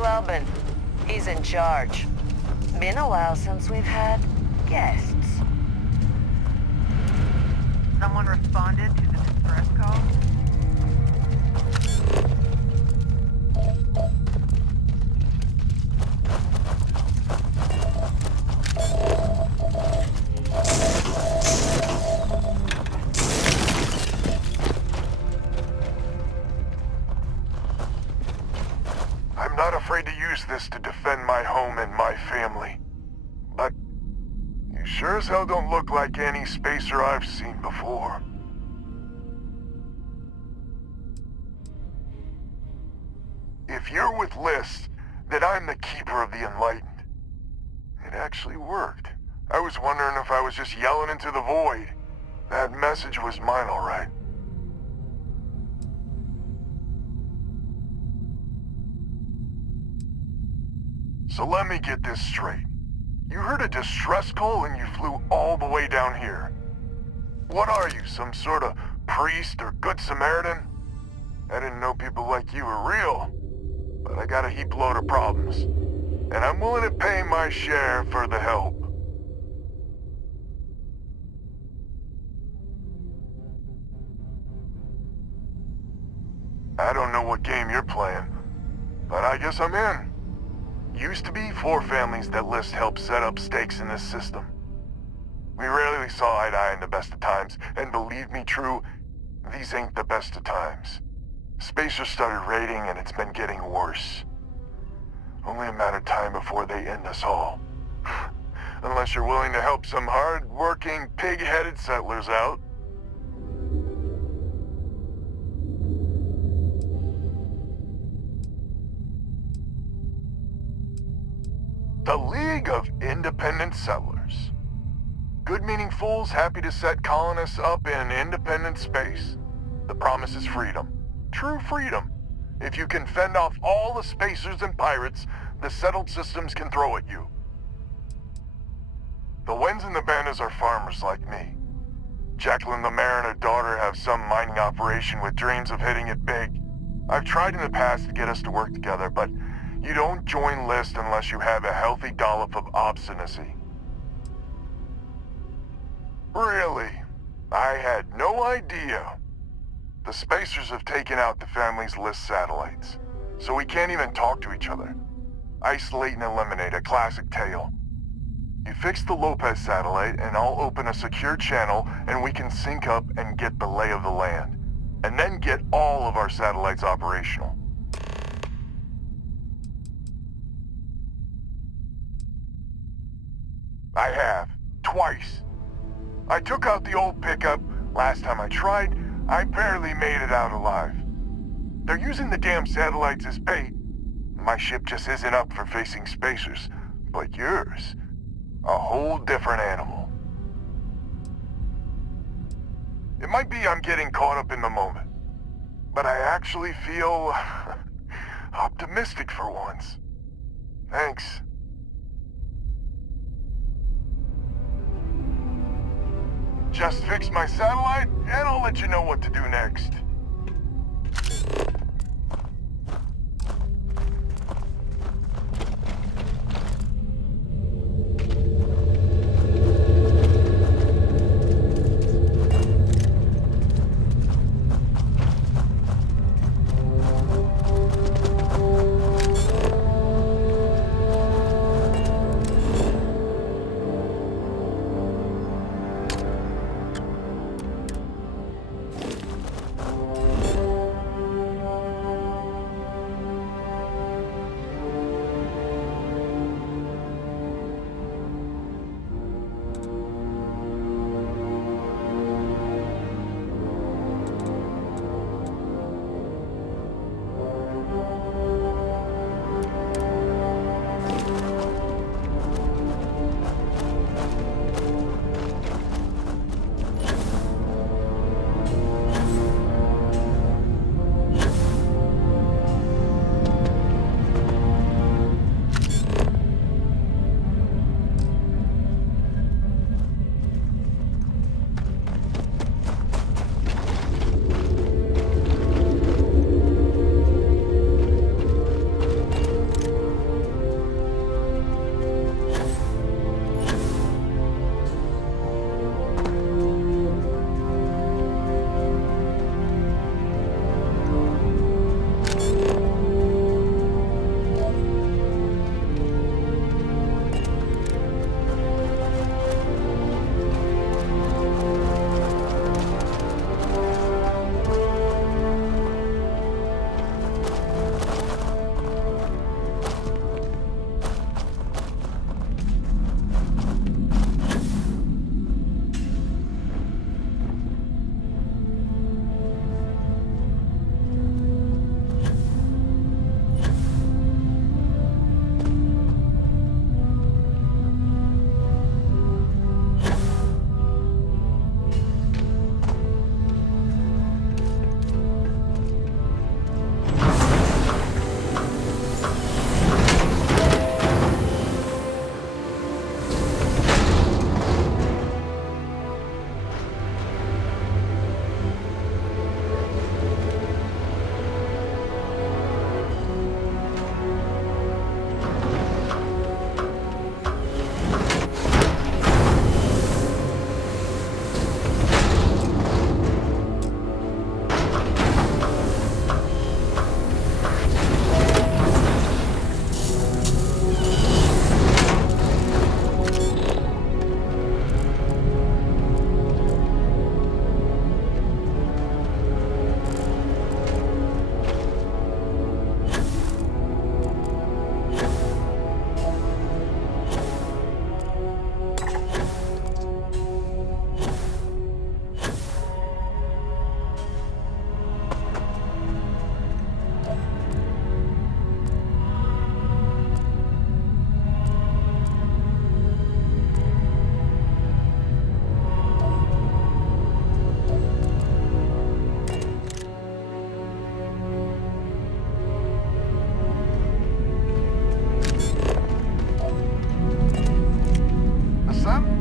to Albin. He's in charge. Been a while since we've had guests. Someone responded to the distress call? I'm not afraid to use this to defend my home and my family. But you sure as hell don't look like any spacer I've seen before. If you're with List, then I'm the Keeper of the Enlightened. It actually worked. I was wondering if I was just yelling into the void. That message was mine, all right. So let me get this straight. You heard a distress call and you flew all the way down here. What are you, some sort of priest or good Samaritan? I didn't know people like you were real, but I got a heap load of problems. And I'm willing to pay my share for the help. I don't know what game you're playing, but I guess I'm in. Used to be 4 families that List helped set up stakes in this system. We rarely saw eye to eye in the best of times, and believe me true, these ain't the best of times. Spacers started raiding and it's been getting worse. Only a matter of time before they end us all. Unless you're willing to help some hard-working, pig-headed settlers out. The League of Independent Settlers. Good-meaning fools happy to set colonists up in independent space. The promise is freedom. True freedom. If you can fend off all the spacers and pirates the settled systems can throw at you. The Wens and the Bandas are farmers like me. Jacqueline the mayor and her daughter have some mining operation with dreams of hitting it big. I've tried in the past to get us to work together, but you don't join List unless you have a healthy dollop of obstinacy. Really? I had no idea. The spacers have taken out the family's List satellites, so we can't even talk to each other. Isolate and eliminate, a classic tale. You fix the Lopez satellite and I'll open a secure channel and we can sync up and get the lay of the land. And then get all of our satellites operational. I have. Twice. I took out the old pickup. Last time I tried, I barely made it out alive. They're using the damn satellites as bait. My ship just isn't up for facing spacers. But yours, a whole different animal. It might be I'm getting caught up in the moment, but I actually feel optimistic for once. Thanks. Just fix my satellite, and I'll let you know what to do next.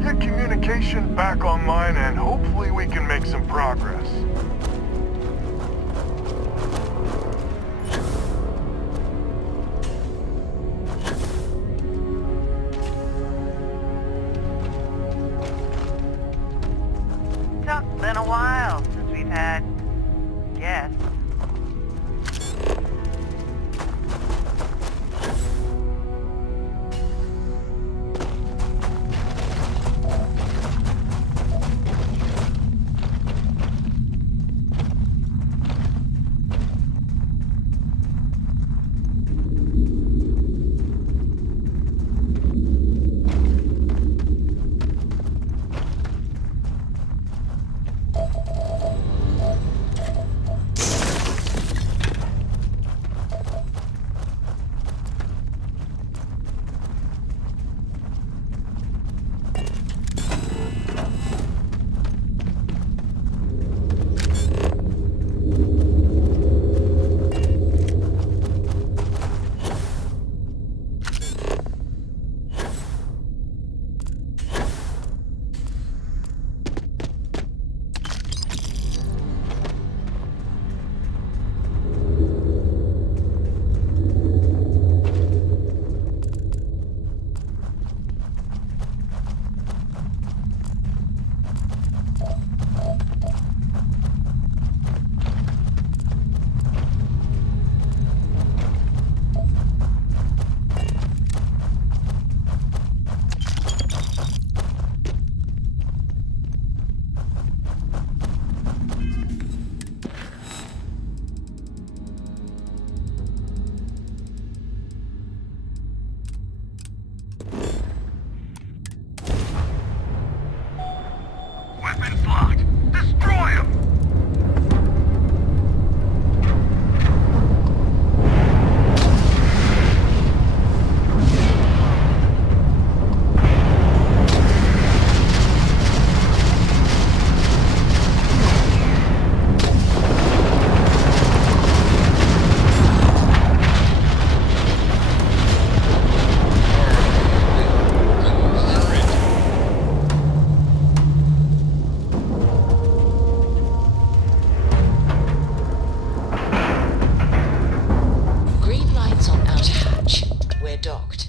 the communication back online and hopefully we can make some progress. It's been a while since we've had guests. Weapons locked. Destroy him! Green lights on outer hatch. We're docked.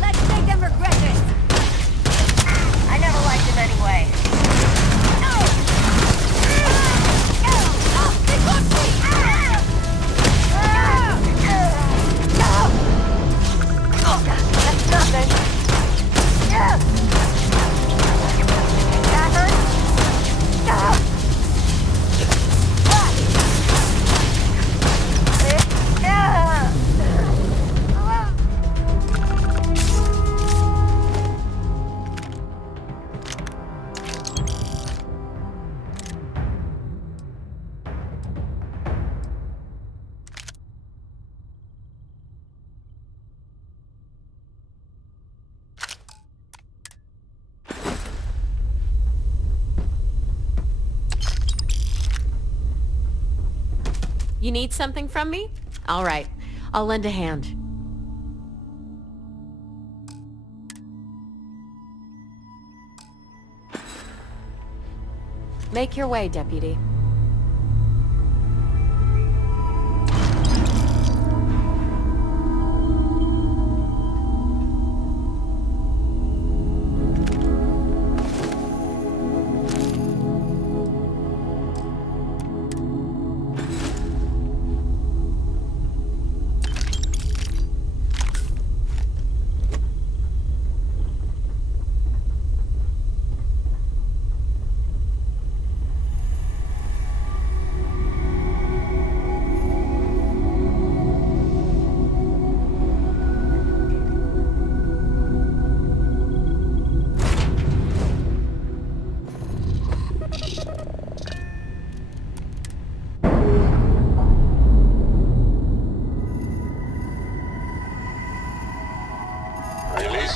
Let's make them regret this! I never liked him anyway. That's nothing. That hurt? You need something from me? All right, I'll lend a hand. Make your way, Deputy.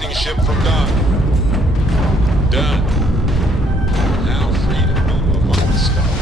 releasing ship from dock. Done. Now free to move among the stars.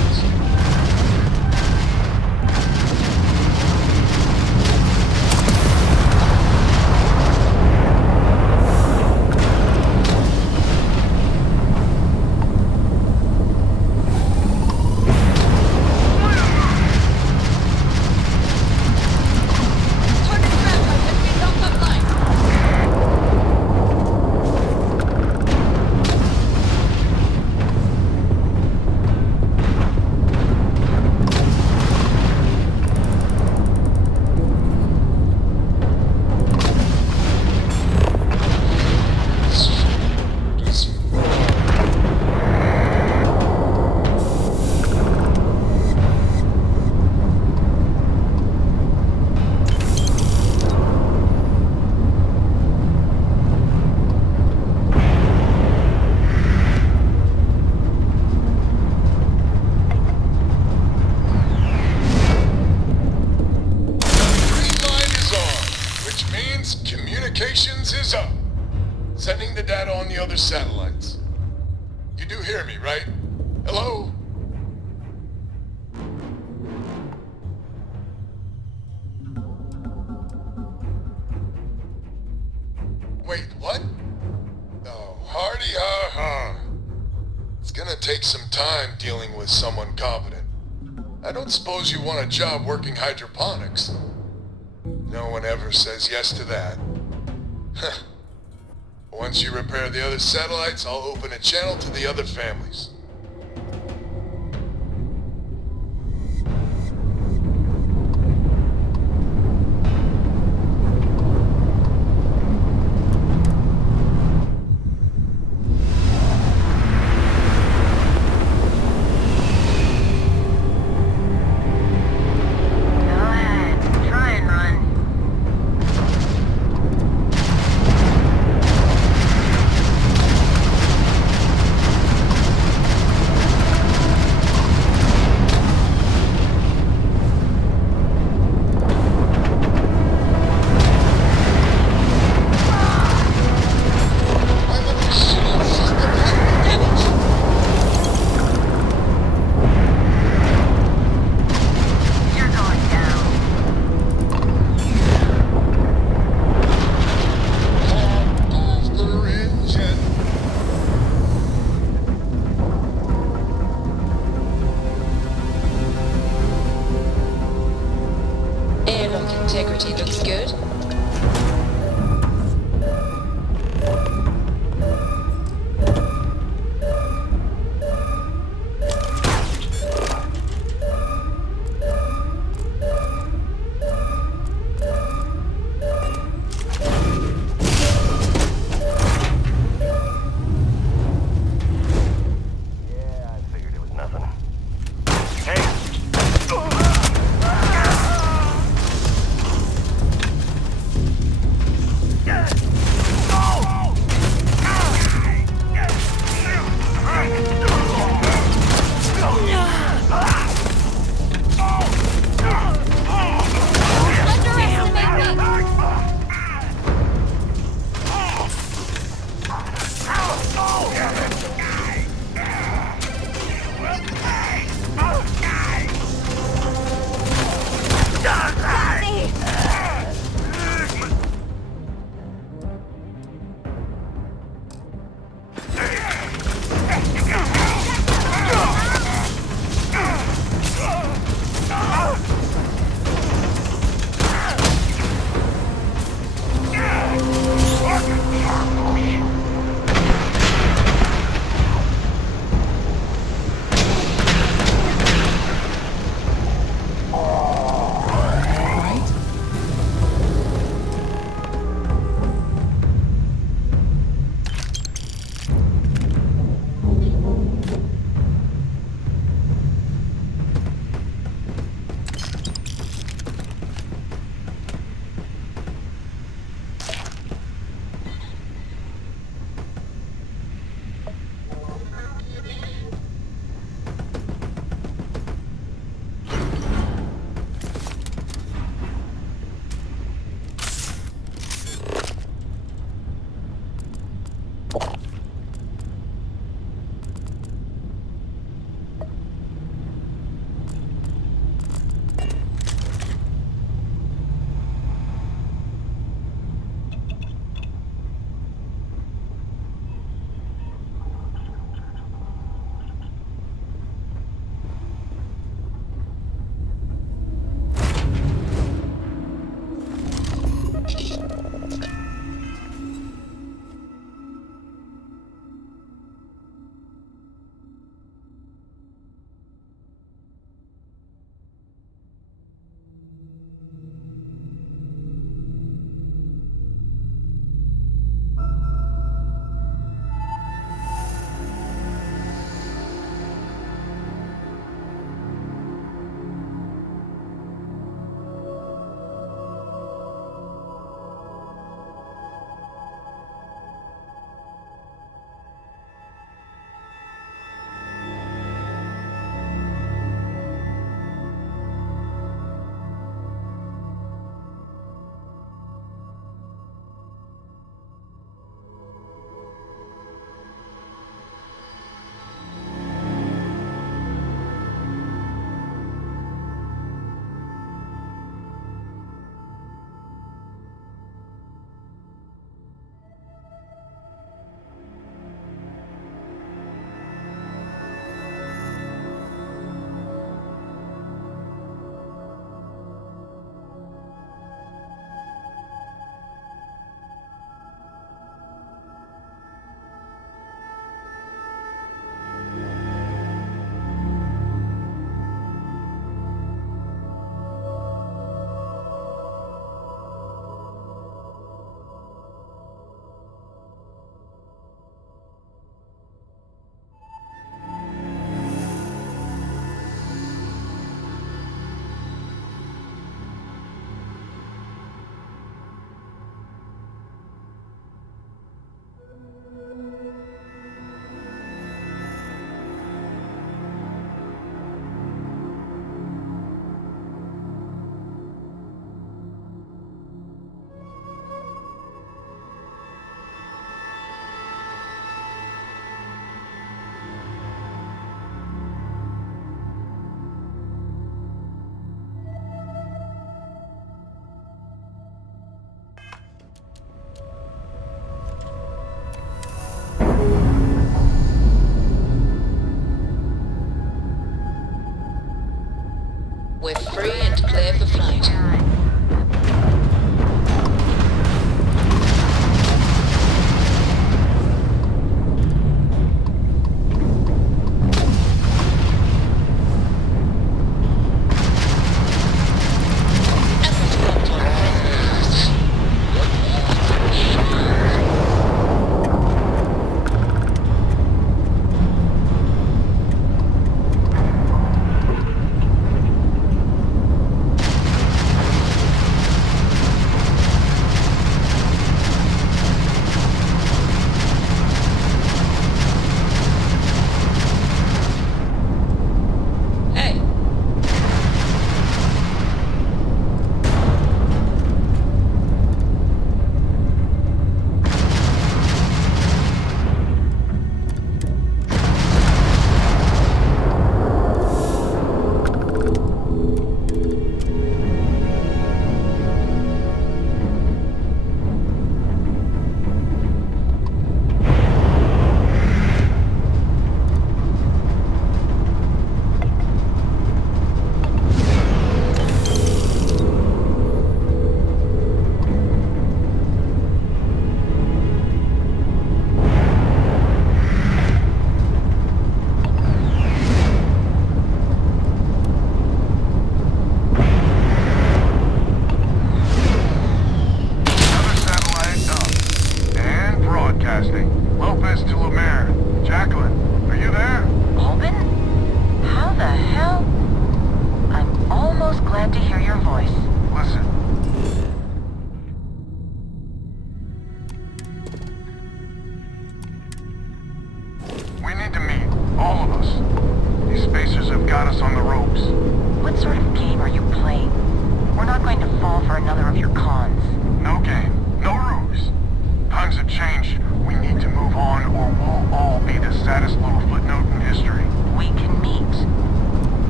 Communications is up. Sending the data on the other satellites. You do hear me, right? Hello? Wait, what? Oh, hardy ha ha. It's gonna take some time dealing with someone competent. I don't suppose you want a job working hydroponics. No one ever says yes to that. Once you repair the other satellites, I'll open a channel to the other families.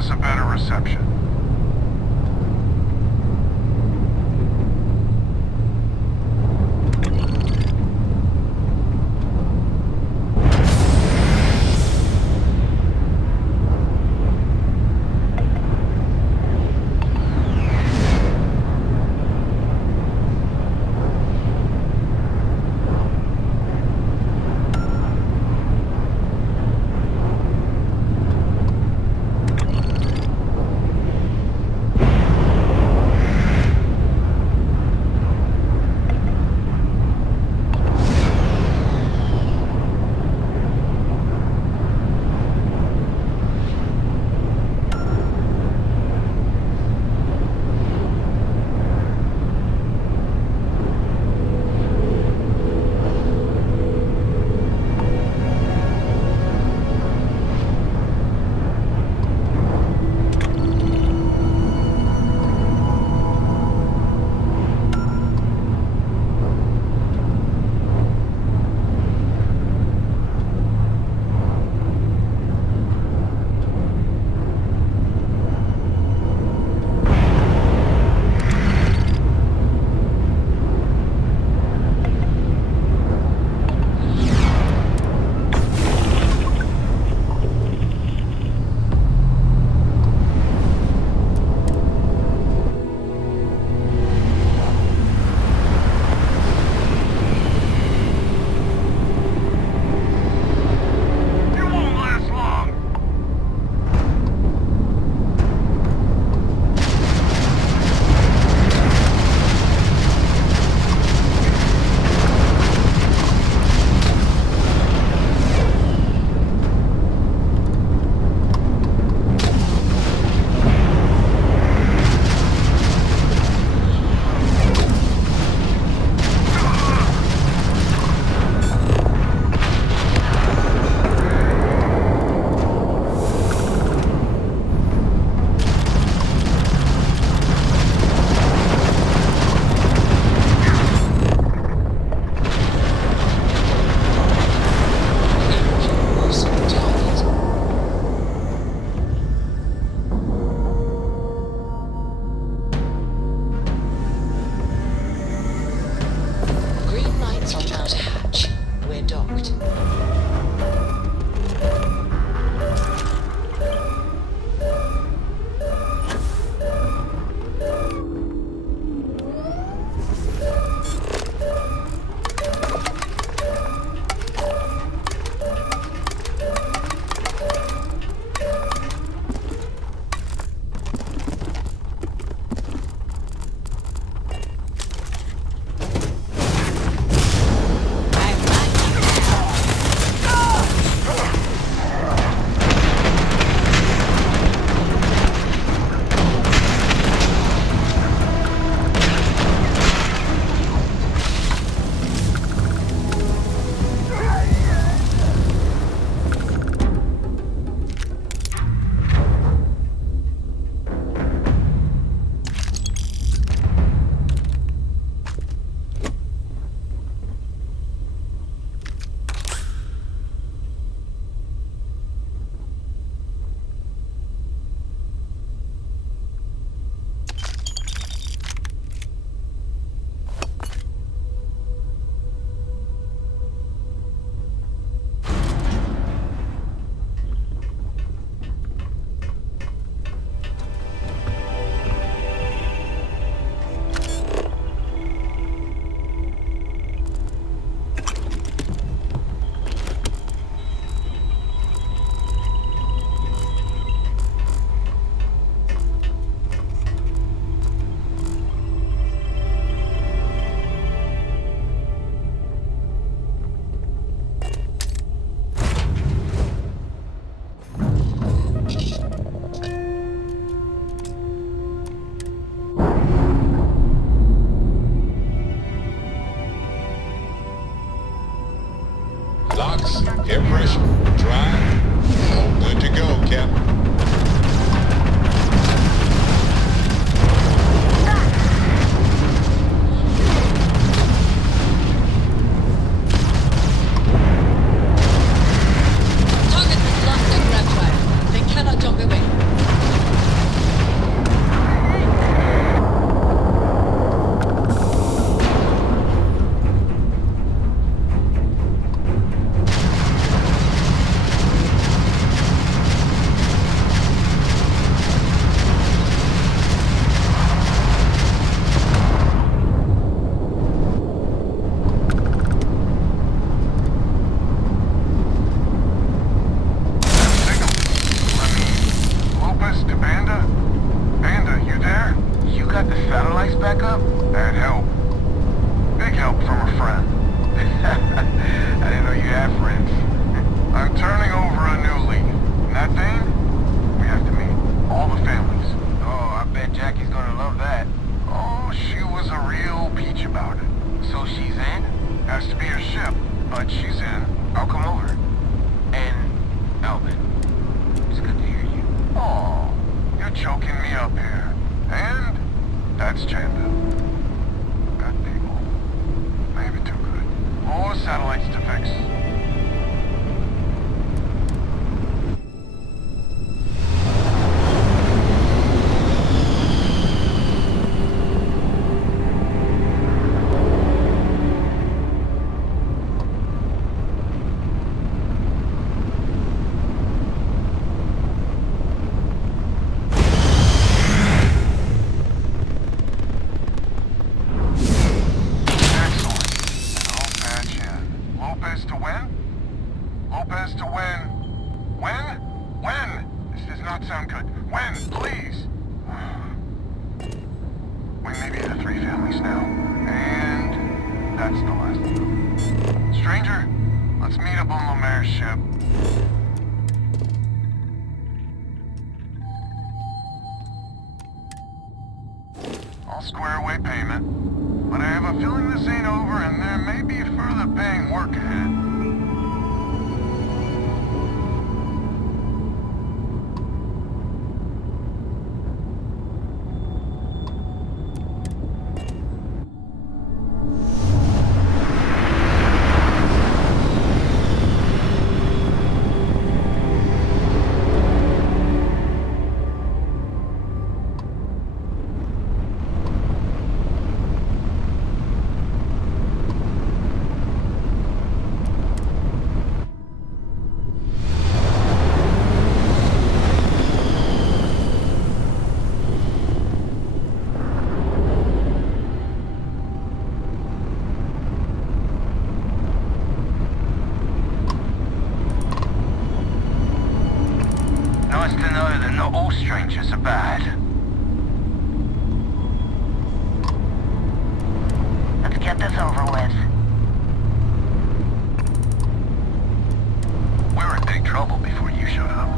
us a better reception. When? When? When? This does not sound good. When? Please! We may be the 3 families now. And that's the last of them. Stranger, let's meet up on Lemaire's ship. I'll square away payment. But I have a feeling this ain't over and there may be further paying work ahead. Nice to know that not all strangers are bad. Let's get this over with. We were in big trouble before you showed up.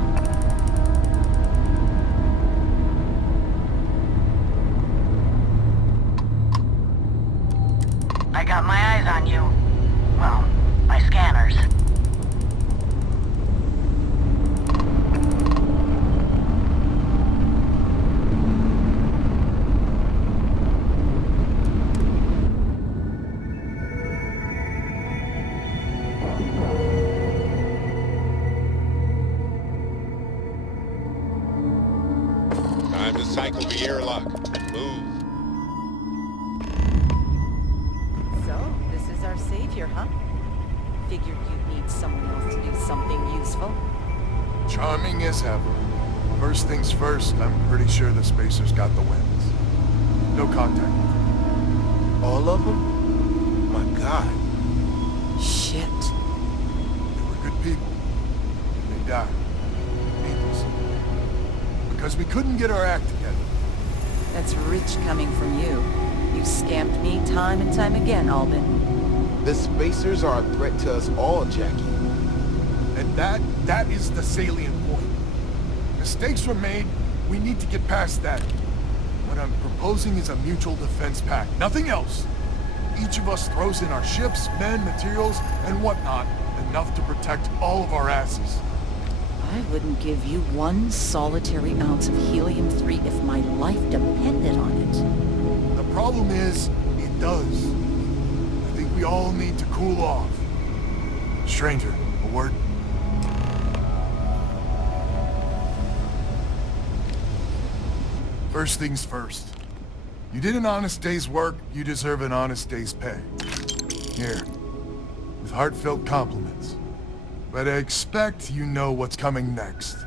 I got my eyes on you. Well, my scanners. Time to cycle the airlock. Move. So, this is our savior, huh? Figured you'd need someone else to do something useful. Charming as ever. First things first, I'm pretty sure the Spacers got the winds. No contact. All of them? My God. Shit. They were good people. And they died. Needlessly. Because we couldn't get our act together. That's rich coming from you. You've scammed me time and time again, Albin. The Spacers are a threat to us all, Jackie. And that is the salient point. Mistakes were made, we need to get past that. What I'm proposing is a mutual defense pact, nothing else. Each of us throws in our ships, men, materials, and whatnot, enough to protect all of our asses. I wouldn't give you one solitary ounce of helium-3 if my life depended on it. The problem is, it does. I think we all need to cool off. Stranger, a word? First things first. You did an honest day's work, you deserve an honest day's pay. Here, with heartfelt compliments. But I expect you know what's coming next.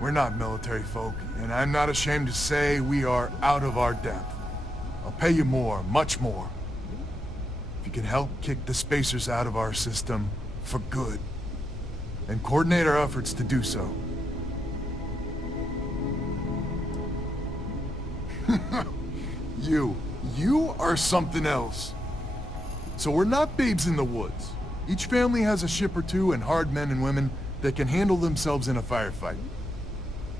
We're not military folk, and I'm not ashamed to say we are out of our depth. I'll pay you more, much more. If you can help kick the Spacers out of our system for good, and coordinate our efforts to do so. You are something else. So we're not babes in the woods. Each family has a ship or two and hard men and women that can handle themselves in a firefight.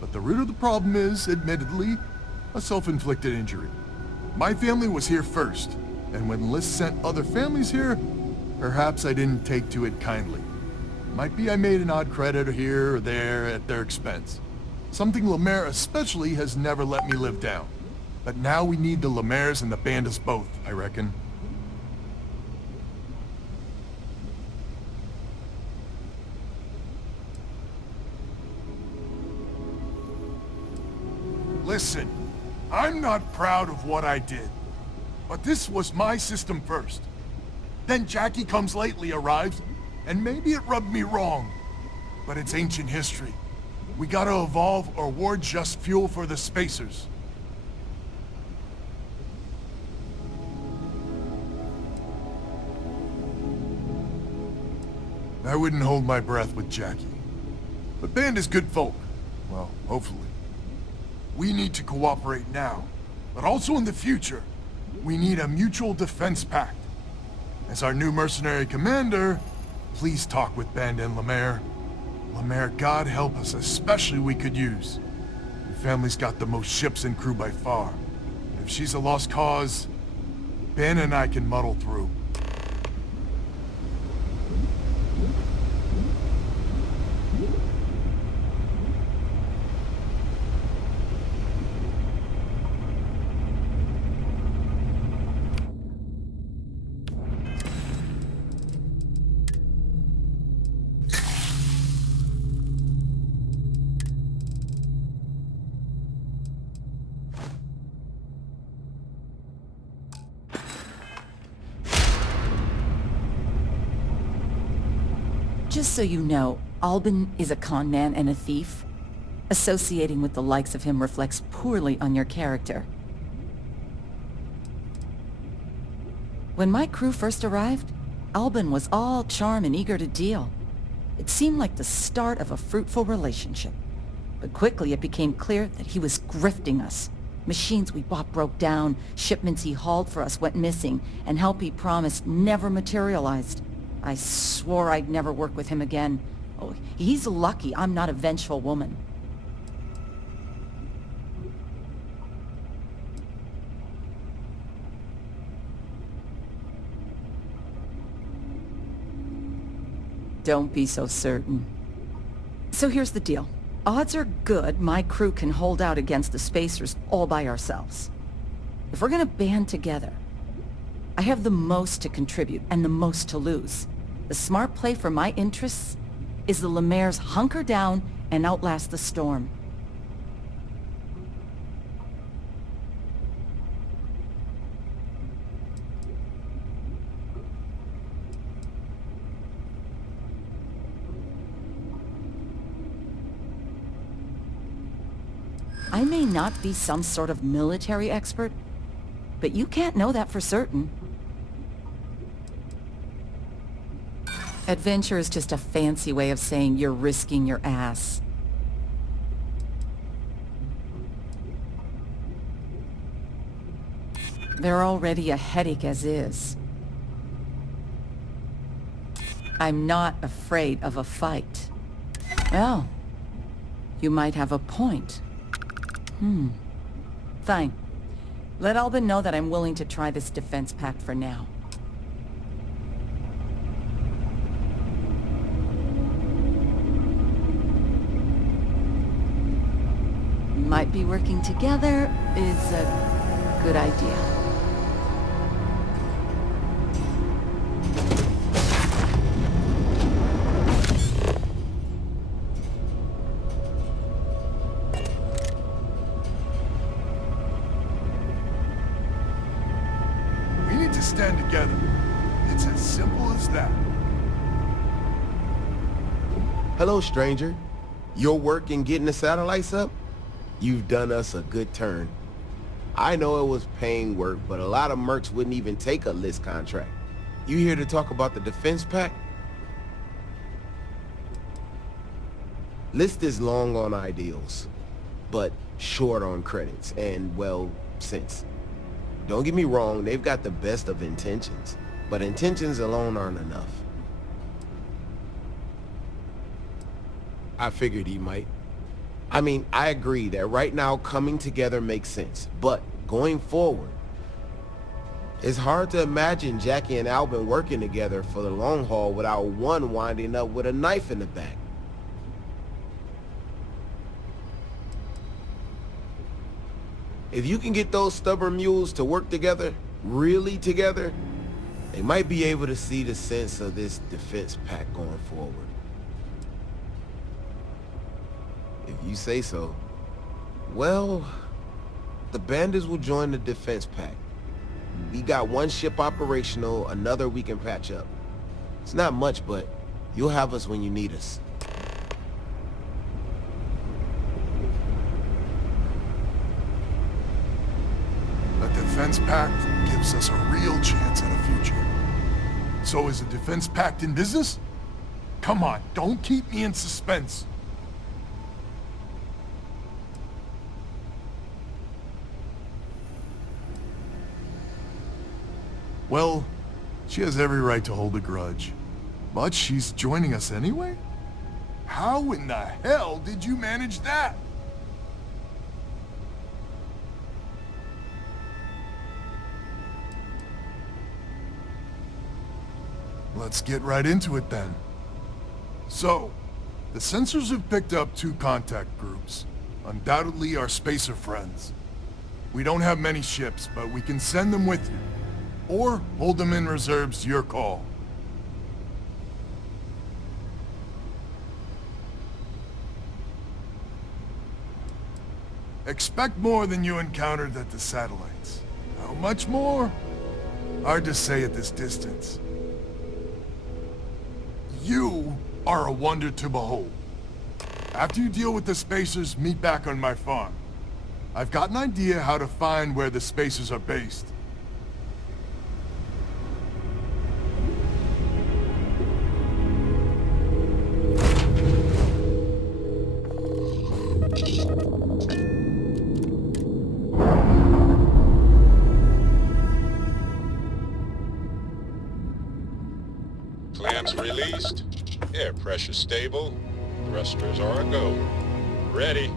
But the root of the problem is, admittedly, a self-inflicted injury. My family was here first, and when Liz sent other families here, perhaps I didn't take to it kindly. Might be I made an odd credit here or there at their expense. Something Lemaire especially has never let me live down. But now we need the Lemaires and the Bandas both, I reckon. Listen, I'm not proud of what I did, but this was my system first. Then Jackie comes lately arrives, and maybe it rubbed me wrong, but it's ancient history. We gotta evolve or award just fuel for the Spacers. I wouldn't hold my breath with Jackie. But Band is good folk. Well, hopefully. We need to cooperate now, but also in the future. We need a mutual defense pact. As our new mercenary commander, please talk with Band and Lemaire. Lemaire, God help us, especially we could use. Your family's got the most ships and crew by far. If she's a lost cause, Ben and I can muddle through. Just so you know, Albin is a con man and a thief. Associating with the likes of him reflects poorly on your character. When my crew first arrived, Albin was all charm and eager to deal. It seemed like the start of a fruitful relationship. But quickly it became clear that he was grifting us. Machines we bought broke down, shipments he hauled for us went missing, and help he promised never materialized. I swore I'd never work with him again. Oh, he's lucky I'm not a vengeful woman. Don't be so certain. So here's the deal. Odds are good my crew can hold out against the Spacers all by ourselves. If we're gonna band together, I have the most to contribute and the most to lose. The smart play for my interests is the Lemaire's hunker down and outlast the storm. I may not be some sort of military expert, but you can't know that for certain. Adventure is just a fancy way of saying you're risking your ass. They're already a headache as is. I'm not afraid of a fight. Well, you might have a point. Fine. Let Albin know that I'm willing to try this defense pact for now. Might be working together is a good idea. We need to stand together. It's as simple as that. Hello, stranger. Your work in getting the satellites up? You've done us a good turn. I know it was paying work, but a lot of mercs wouldn't even take a list contract. You here to talk about the defense pact? List is long on ideals, but short on credits and, well, sense. Don't get me wrong, they've got the best of intentions, but intentions alone aren't enough. I figured he might. I mean, I agree that right now coming together makes sense, but going forward, it's hard to imagine Jackie and Albin working together for the long haul without one winding up with a knife in the back. If you can get those stubborn mules to work together, really together, they might be able to see the sense of this defense pact going forward. If you say so. Well, the bandits will join the defense pact. We got one ship operational, another we can patch up. It's not much, but you'll have us when you need us. A defense pact gives us a real chance at a future. So is a defense pact in business? Come on, don't keep me in suspense. Well, she has every right to hold a grudge. But she's joining us anyway? How in the hell did you manage that? Let's get right into it then. So, the sensors have picked up 2 contact groups. Undoubtedly our spacer friends. We don't have many ships, but we can send them with you. Or hold them in reserves, your call. Expect more than you encountered at the satellites. How much more? Hard to say at this distance. You are a wonder to behold. After you deal with the spacers, meet back on my farm. I've got an idea how to find where the spacers are based. Clamps released. Air pressure stable. Thrusters are a go. Ready.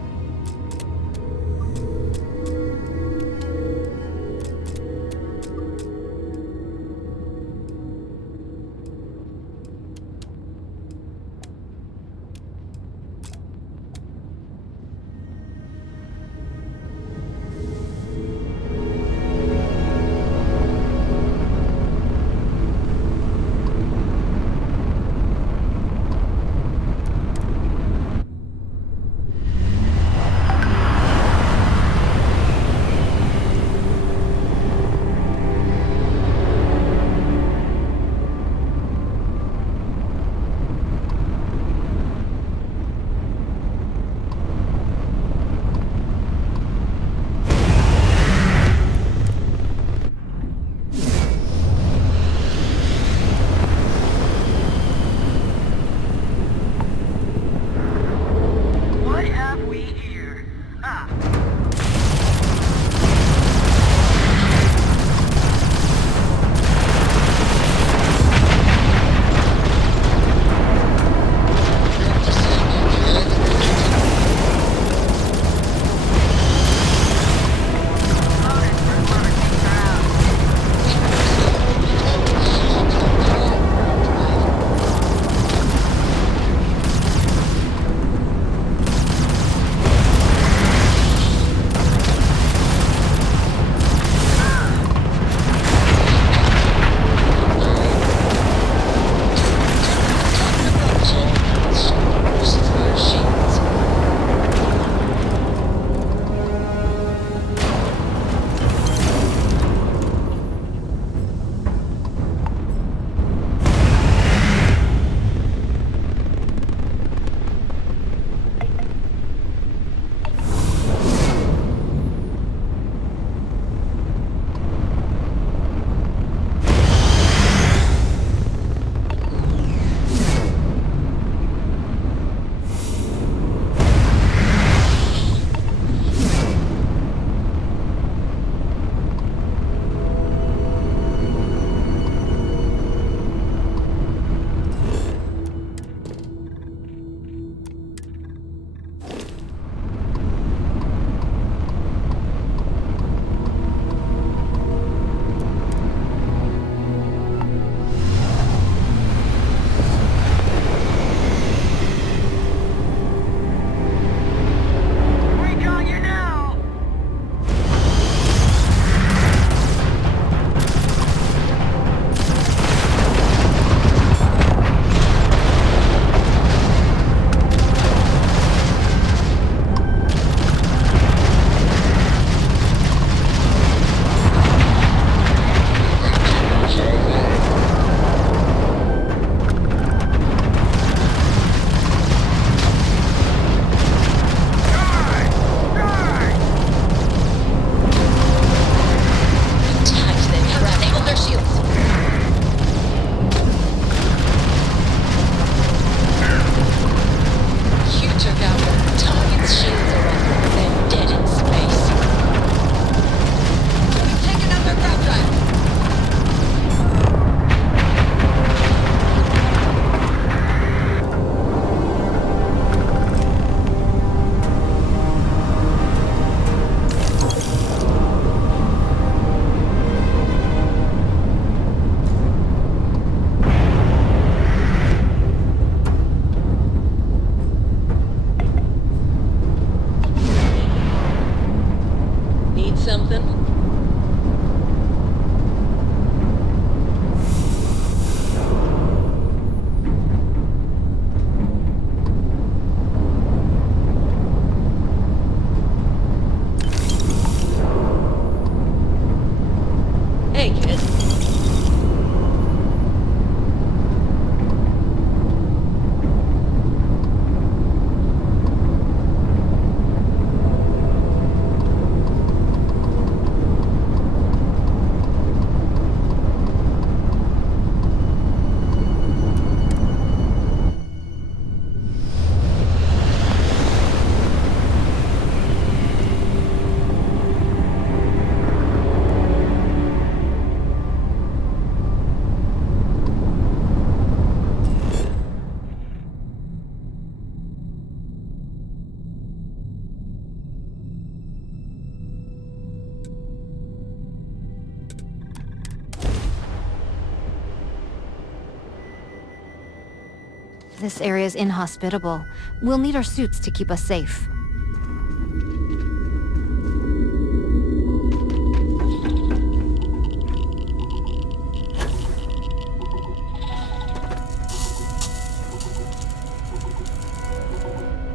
This area's inhospitable. We'll need our suits to keep us safe.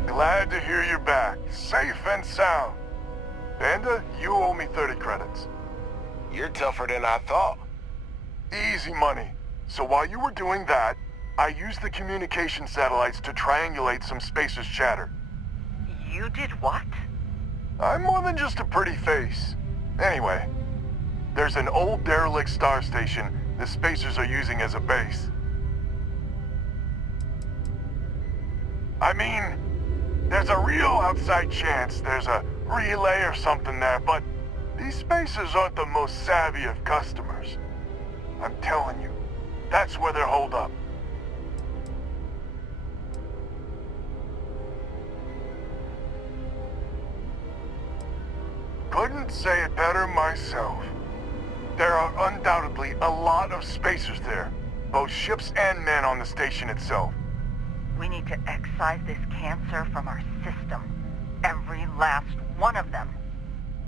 Glad to hear you're back, safe and sound. Panda, you owe me 30 credits. You're tougher than I thought. Easy money. So while you were doing that, I used the communication satellites to triangulate some spacers' chatter. You did what? I'm more than just a pretty face. Anyway, there's an old derelict star station the spacers are using as a base. I mean, there's a real outside chance there's a relay or something there, but these spacers aren't the most savvy of customers. I'm telling you, that's where they're holed up. Couldn't say it better myself. There are undoubtedly a lot of spacers there, both ships and men on the station itself. We need to excise this cancer from our system. Every last one of them.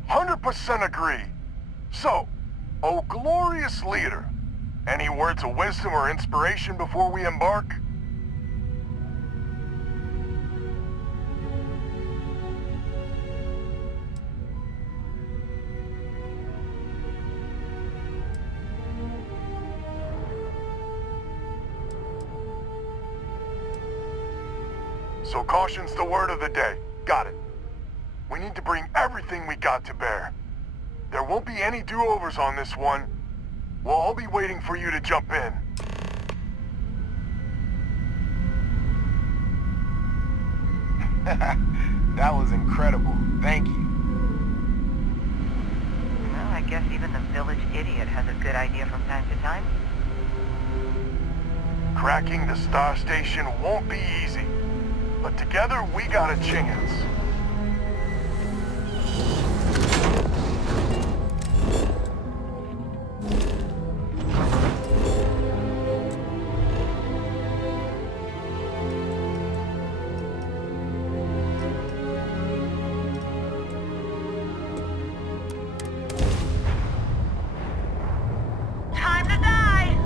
100% agree. So, oh glorious leader, any words of wisdom or inspiration before we embark? So caution's the word of the day. Got it. We need to bring everything we got to bear. There won't be any do-overs on this one. We'll all be waiting for you to jump in. That was incredible. Thank you. Well, I guess even the village idiot has a good idea from time to time. Cracking the star station won't be easy, but together we got a chance. Time to die!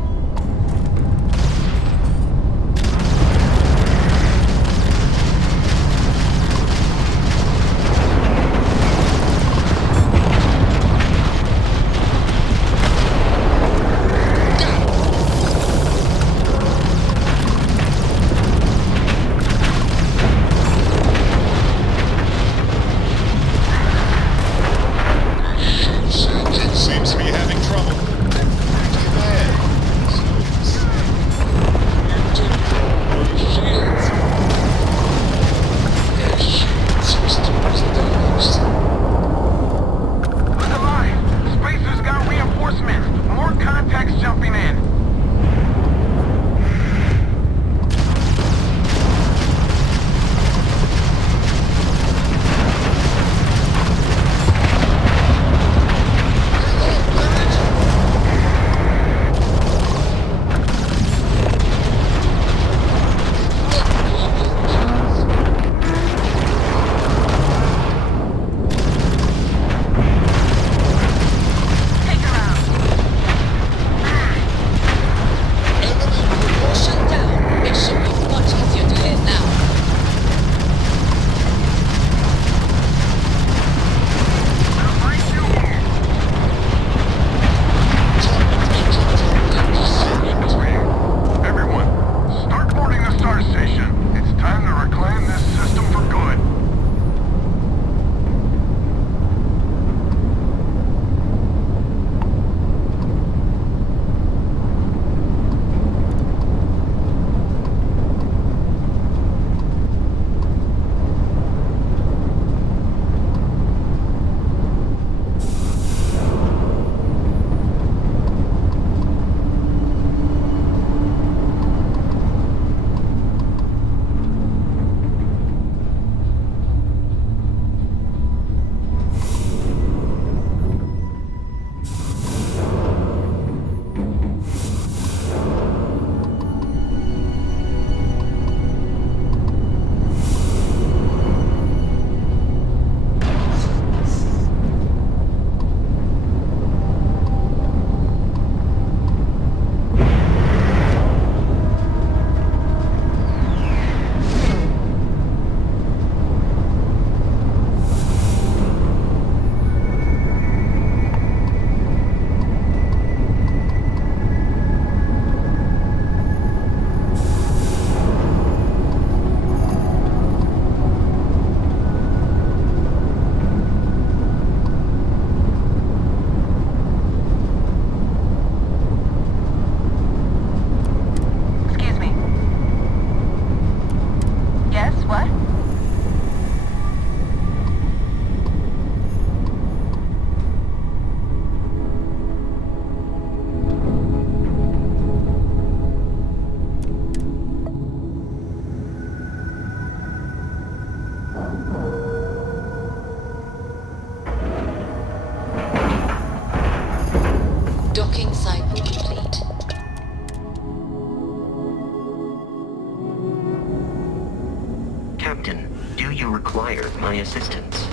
Do you require my assistance?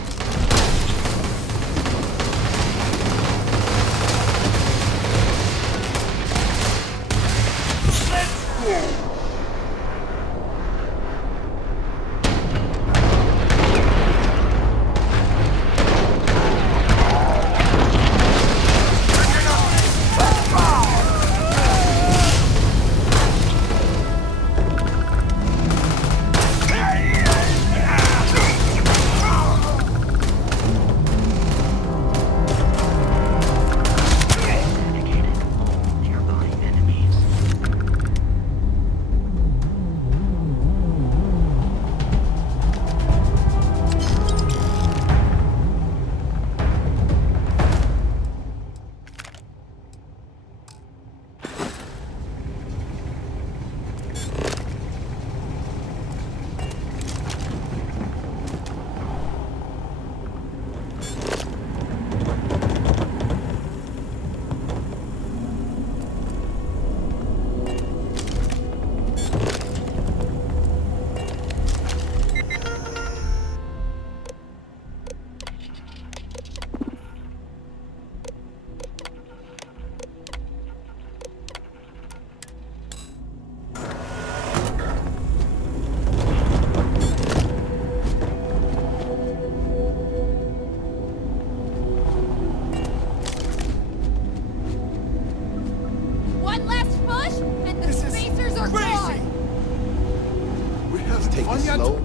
Let's go!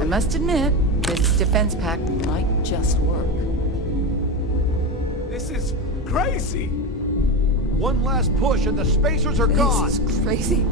I must admit, this defense pack might just work. This is crazy! One last push and the spacers are gone! This is crazy.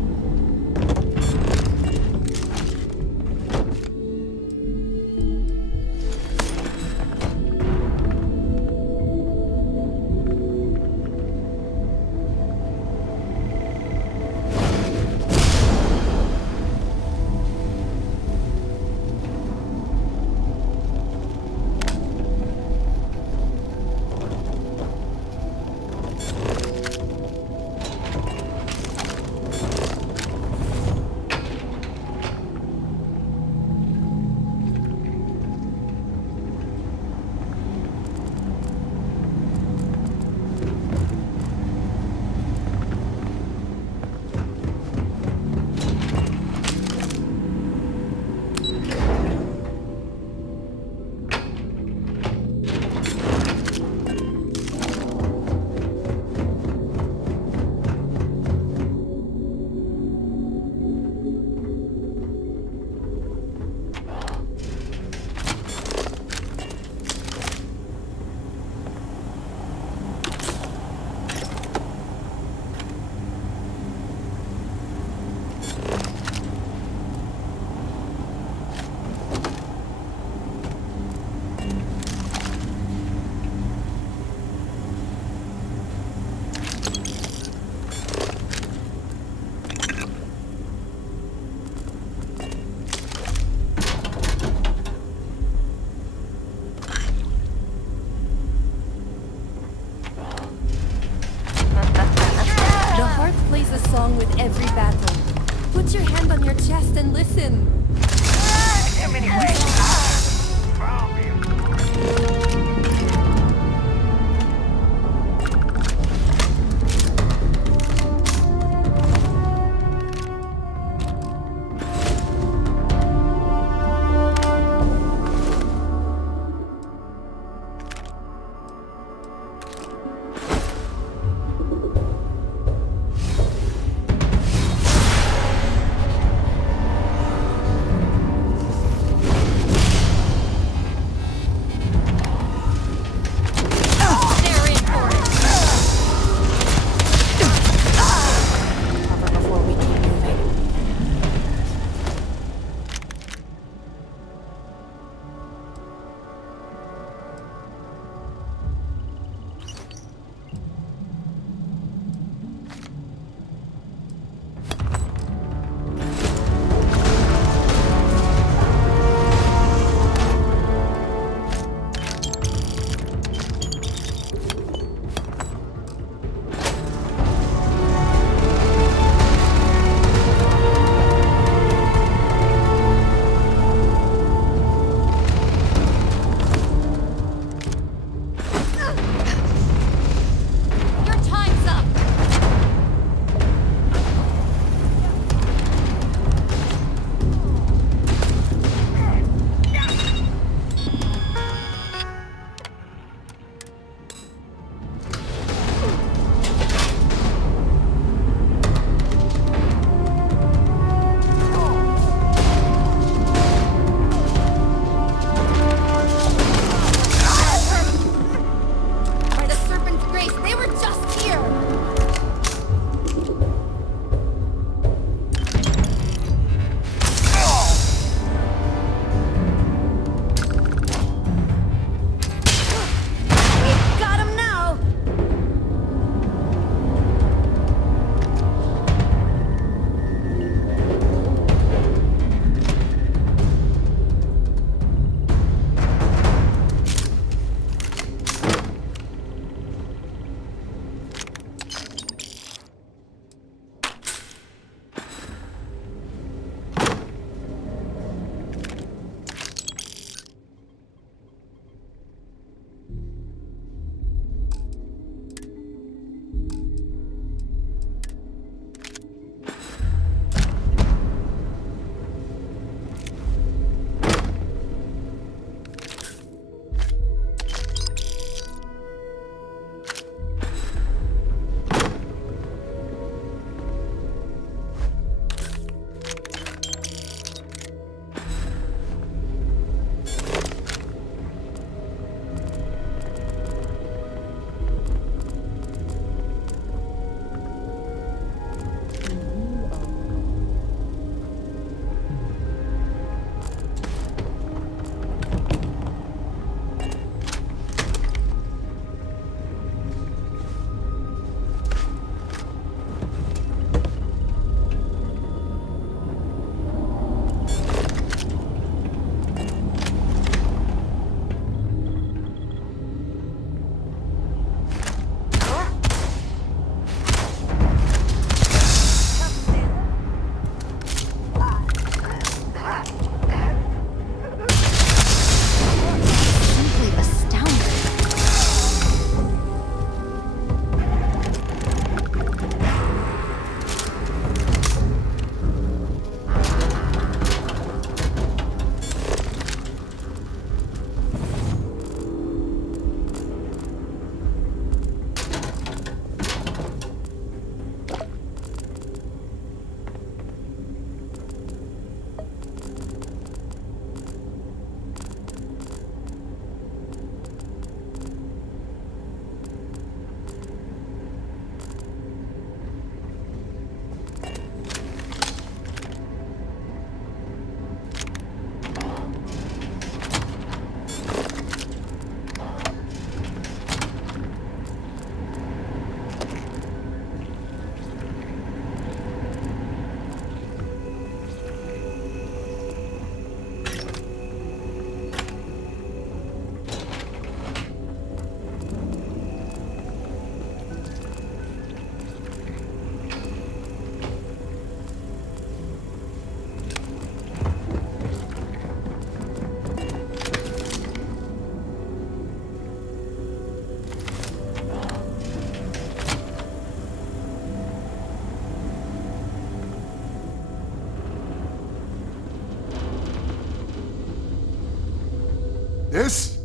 This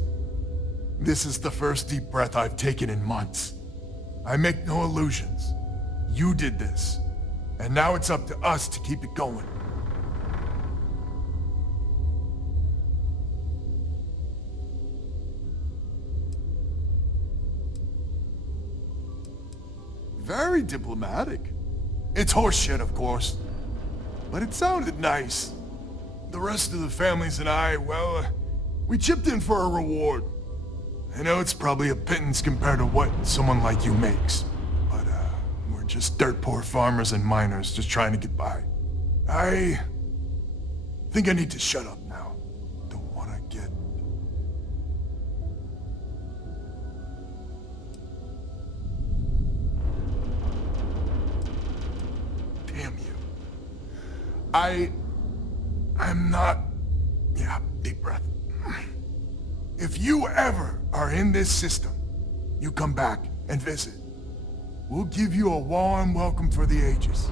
is the first deep breath I've taken in months. I make no illusions. You did this. And now it's up to us to keep it going. Very diplomatic. It's horseshit, of course. But it sounded nice. The rest of the families and I, well, we chipped in for a reward. I know it's probably a pittance compared to what someone like you makes. But, we're just dirt poor farmers and miners just trying to get by. I think I need to shut up now. Don't want to get... Damn you. I'm not... Yeah, deep breath. If you ever are in this system, you come back and visit. We'll give you a warm welcome for the ages.